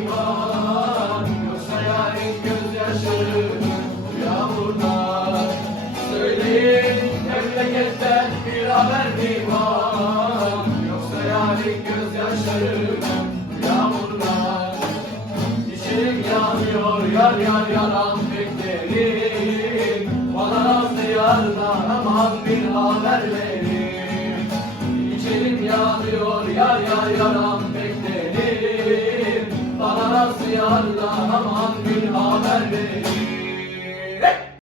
iman Yoksa yarın gözyaşları yağmurda. Söyleyin memleketten bir haber var? Yoksa yarın gözyaşları yağmurda. İçim yanıyor yar yar yaran beklerim. Bana razı yardan aman bir haber İçim yanıyor yar yar yaran beklerim. Rastlı yardan aman bir haber verin